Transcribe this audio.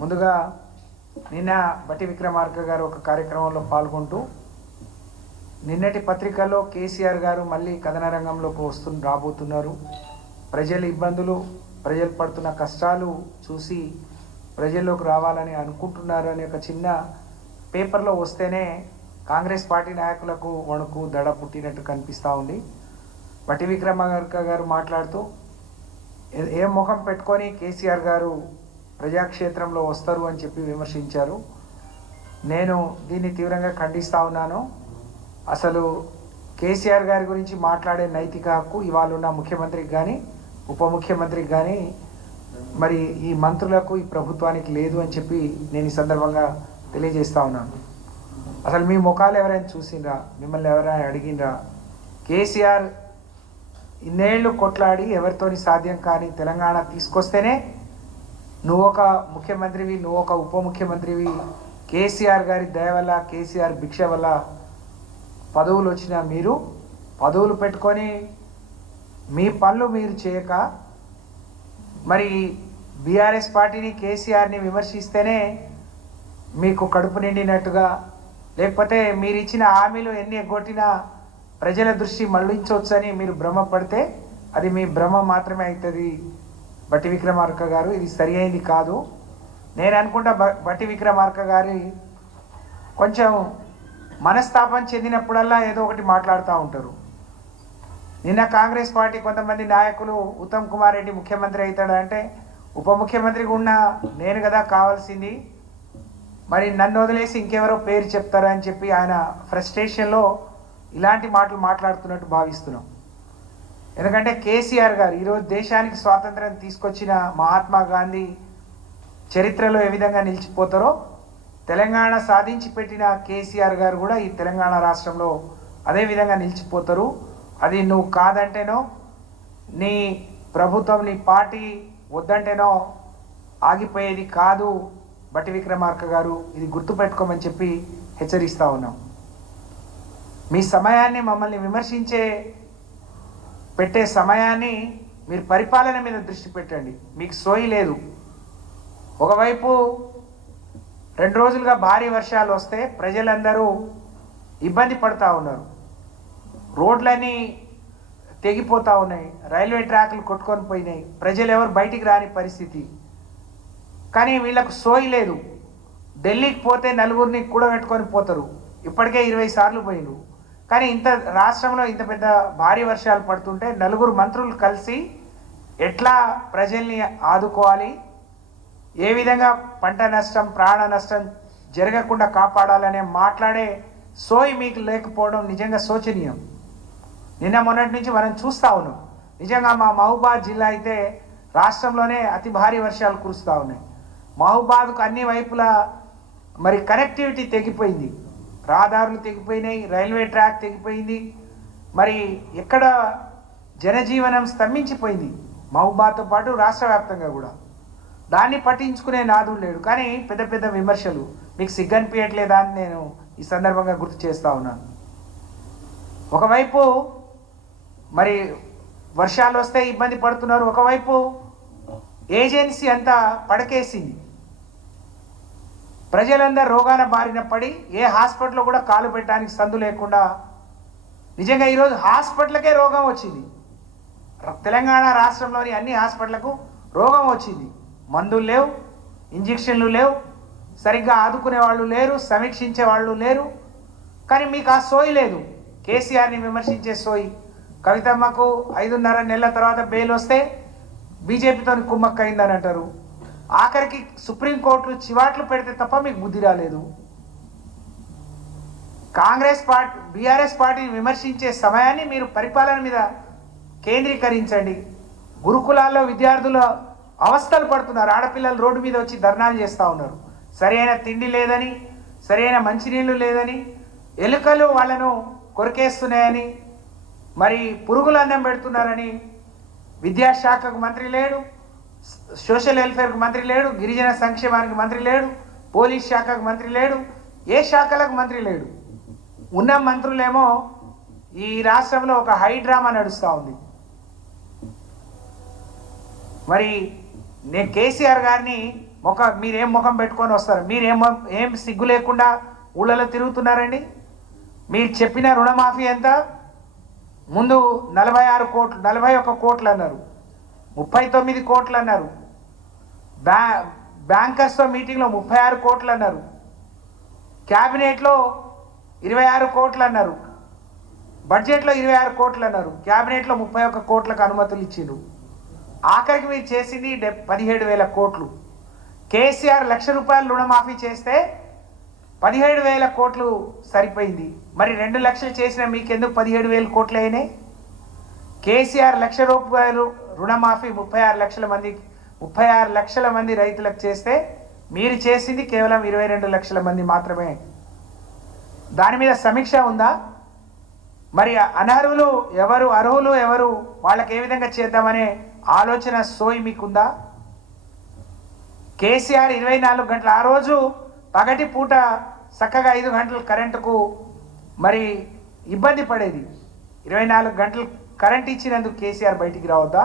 ముందుగా నిన్న బట్టి విక్రమార్క గారు ఒక కార్యక్రమంలో పాల్గొంటూ నిన్నటి పత్రికల్లో కేసీఆర్ గారు మళ్ళీ కథన రంగంలోకి రాబోతున్నారు, ప్రజల ఇబ్బందులు ప్రజలు పడుతున్న కష్టాలు చూసి ప్రజల్లోకి రావాలని అనుకుంటున్నారు అని ఒక చిన్న పేపర్లో వస్తేనే కాంగ్రెస్ పార్టీ నాయకులకు వణుకు దడ పుట్టినట్టు కనిపిస్తూ ఉంది. బట్టి విక్రమార్క గారు మాట్లాడుతూ ఏ ముఖం పెట్టుకొని కేసీఆర్ గారు ప్రజాక్షేత్రంలో వస్తారు అని చెప్పి విమర్శించారు. నేను దీన్ని తీవ్రంగా ఖండిస్తూ ఉన్నాను. అసలు కేసీఆర్ గారి గురించి మాట్లాడే నైతిక హక్కు ఇవాళ ఉన్న ముఖ్యమంత్రికి కానీ ఉప ముఖ్యమంత్రికి కానీ మరి ఈ మంత్రులకు ఈ ప్రభుత్వానికి లేదు అని చెప్పి నేను ఈ సందర్భంగా తెలియజేస్తూ ఉన్నాను. అసలు మీ ముఖాలు ఎవరైనా చూసిండ్రా? మిమ్మల్ని ఎవరైనా అడిగినరా? కేసీఆర్ ఇన్నేళ్ళు కొట్లాడి ఎవరితోని సాధ్యం కానీ తెలంగాణ తీసుకొస్తేనే నువ్వు ఒక ముఖ్యమంత్రివి, నువ్వు ఒక ఉప ముఖ్యమంత్రివి, కేసీఆర్ గారి దయ వల్ల కేసీఆర్ భిక్ష వల్ల పదవులు వచ్చిన మీరు పదవులు పెట్టుకొని మీ పనులు మీరు చేయక మరి బీఆర్ఎస్ పార్టీని కేసీఆర్ని విమర్శిస్తేనే మీకు కడుపు నిండినట్టుగా, లేకపోతే మీరు ఇచ్చిన హామీలు ఎన్ని ఎగ్గొట్టినా ప్రజల దృష్టి మళ్లించవచ్చని మీరు భ్రమపడితే అది మీ భ్రమ మాత్రమే అవుతుంది. బట్టి విక్రమార్క గారు ఇది సరి అయింది కాదు. నేను అనుకుంటా బట్టి విక్రమార్క గారి కొంచెం మనస్తాపం చెందినప్పుడల్లా ఏదో ఒకటి మాట్లాడుతూ ఉంటారు. నిన్న కాంగ్రెస్ పార్టీ కొంతమంది నాయకులు ఉత్తమ్ కుమార్ రెడ్డి ముఖ్యమంత్రి అవుతాడంటే ఉప ముఖ్యమంత్రిగా ఉన్న నేను కదా కావాల్సింది, మరి నన్ను వదిలేసి ఇంకెవరో పేరు చెప్తారా అని చెప్పి ఆయన ఫ్రస్ట్రేషన్లో ఇలాంటి మాటలు మాట్లాడుతున్నట్టు భావిస్తున్నాం. ఎందుకంటే కేసీఆర్ గారు ఈరోజు దేశానికి స్వాతంత్రం తీసుకొచ్చిన మహాత్మా గాంధీ చరిత్రలో ఏ విధంగా నిలిచిపోతారో తెలంగాణ సాధించి పెట్టిన కేసీఆర్ గారు కూడా ఈ తెలంగాణ రాష్ట్రంలో అదే విధంగా నిలిచిపోతారు. అది నువ్వు కాదంటేనో నీ ప్రభుత్వం నీ పార్టీ వద్దంటేనో ఆగిపోయేది కాదు. బట్టి విక్రమార్క గారు ఇది గుర్తుపెట్టుకోమని చెప్పి హెచ్చరిస్తూ ఉన్నాం. మీ సమయాన్ని మమ్మల్ని పెట్టే సమయాన్ని మీరు పరిపాలన మీద దృష్టి పెట్టండి. మీకు సోయి లేదు. ఒకవైపు 2 రోజులుగా భారీ వర్షాలు వస్తే ప్రజలందరూ ఇబ్బంది పడుతూ ఉన్నారు, రోడ్లన్నీ తెగిపోతూ ఉన్నాయి, రైల్వే ట్రాక్లు కొట్టుకొని పోయినాయి, ప్రజలు ఎవరు బయటికి రాని పరిస్థితి. కానీ వీళ్ళకు సోయి లేదు. ఢిల్లీకి పోతే నలుగురిని కూడబెట్టుకొని పోతారు, ఇప్పటికే 20 సార్లు పోయిను. కానీ ఇంత రాష్ట్రంలో ఇంత పెద్ద భారీ వర్షాలు పడుతుంటే 4 మంత్రులు కలిసి ఎట్లా ప్రజల్ని ఆదుకోవాలి, ఏ విధంగా పంట నష్టం ప్రాణ నష్టం జరగకుండా కాపాడాలనే మాట్లాడే సోయి మీకు లేకపోవడం నిజంగా శోచనీయం. నిన్న మొన్నటి నుంచి మనం చూస్తూ ఉన్నాం. నిజంగా మా మహబూబాద్ జిల్లా అయితే రాష్ట్రంలోనే అతి భారీ వర్షాలు కురుస్తూ ఉన్నాయి. మహబూబాద్కు అన్ని వైపులా మరి కనెక్టివిటీ తెగిపోయింది, రహదారులు తెగిపోయినాయి, రైల్వే ట్రాక్ తెగిపోయింది, మరి ఎక్కడ జనజీవనం స్తంభించిపోయింది మహబూబాద్తో పాటు రాష్ట్ర వ్యాప్తంగా కూడా. దాన్ని పట్టించుకునే నాదుడు లేడు. కానీ పెద్ద పెద్ద విమర్శలు మీకు సిగ్గనిపించట్లేదా అని నేను ఈ సందర్భంగా గుర్తు చేస్తూ ఉన్నాను. ఒకవైపు మరి వర్షాలు వస్తే ఇబ్బంది పడుతున్నారు, ఒకవైపు ఏజెన్సీ అంతా పడకేసింది, ప్రజలందరూ రోగాల బారిన పడి ఏ హాస్పిటల్లో కూడా కాలు పెట్టడానికి సందు లేకుండా నిజంగా ఈరోజు హాస్పిటల్కే రోగం వచ్చింది. తెలంగాణ రాష్ట్రంలోని అన్ని హాస్పిటళ్లకు రోగం వచ్చింది. మందులు లేవు, ఇంజక్షన్లు లేవు, సరిగ్గా ఆదుకునే వాళ్ళు లేరు, సమీక్షించే వాళ్ళు లేరు. కానీ మీకు ఆ సోయి లేదు, కేసీఆర్ని విమర్శించే సోయి. కవితమ్మకు 5.5 నెలల తర్వాత బెయిల్ వస్తే బీజేపీతో కుమ్మక్కయిందని అంటారు. ఆఖరికి సుప్రీంకోర్టు చివాట్లు పెడితే తప్ప మీకు బుద్ధి రాలేదు. కాంగ్రెస్ పార్టీ బీఆర్ఎస్ పార్టీని విమర్శించే సమయాన్ని మీరు పరిపాలన మీద కేంద్రీకరించండి. గురుకులాల్లో విద్యార్థులు అవస్థలు పడుతున్నారు, ఆడపిల్లలు రోడ్డు మీద వచ్చి ధర్నాలు చేస్తూ ఉన్నారు. సరైన తిండి లేదని, సరైన మంచినీళ్ళు లేదని, ఎలుకలు వాళ్ళను కొరికేస్తున్నాయని, మరి పురుగులు అన్నం పెడుతున్నారని విద్యాశాఖకు మంత్రి లేడు, సోషల్ వెల్ఫేర్కు మంత్రి లేడు, గిరిజన సంక్షేమానికి మంత్రి లేడు, పోలీస్ శాఖకు మంత్రి లేడు, ఏ శాఖలకు మంత్రి లేడు. ఉన్న మంత్రులేమో ఈ రాష్ట్రంలో ఒక హైడ్రామా నడుస్తూ ఉంది. మరి నేను కేసీఆర్ గారిని మీరేం ముఖం పెట్టుకొని వస్తారు? ఏం సిగ్గు లేకుండా ఊళ్ళలో తిరుగుతున్నారండి? మీరు చెప్పిన రుణమాఫీ ఎంత? ముందు 46 కోట్లు 41 కోట్లు అన్నారు, 39 కోట్లు అన్నారు, బ్యాంకర్స్తో మీటింగ్లో 36 కోట్లు అన్నారు, క్యాబినెట్లో 26 కోట్లు అన్నారు, బడ్జెట్లో 26 కోట్లు అన్నారు, క్యాబినెట్లో 31 కోట్లకు అనుమతులు ఇచ్చిండ్రు. ఆఖరికి మీరు చేసింది 17,000 కోట్లు. కేసీఆర్ ₹1,00,000 రుణమాఫీ చేస్తే 17,000 కోట్లు సరిపోయింది. మరి 2 లక్షలు చేసిన మీకెందుకు 17,000 కోట్లు అయినాయి? కేసీఆర్ ₹1,00,000 రుణమాఫీ 36 లక్షల మంది రైతులకు చేస్తే మీరు చేసింది కేవలం 22 లక్షల మంది మాత్రమే. దాని మీద సమీక్ష ఉందా? మరి అనర్హులు ఎవరు, అర్హులు ఎవరు, వాళ్ళకి ఏ విధంగా చేద్దామనే ఆలోచన సోయి మీకుందా? కేసీఆర్ 24 గంటలు, ఆ రోజు పగటి పూట చక్కగా 5 గంటలు కరెంటుకు మరి ఇబ్బంది పడేది. 24 గంటలు కరెంట్ ఇచ్చినందుకు కేసీఆర్ బయటికి రావద్దా?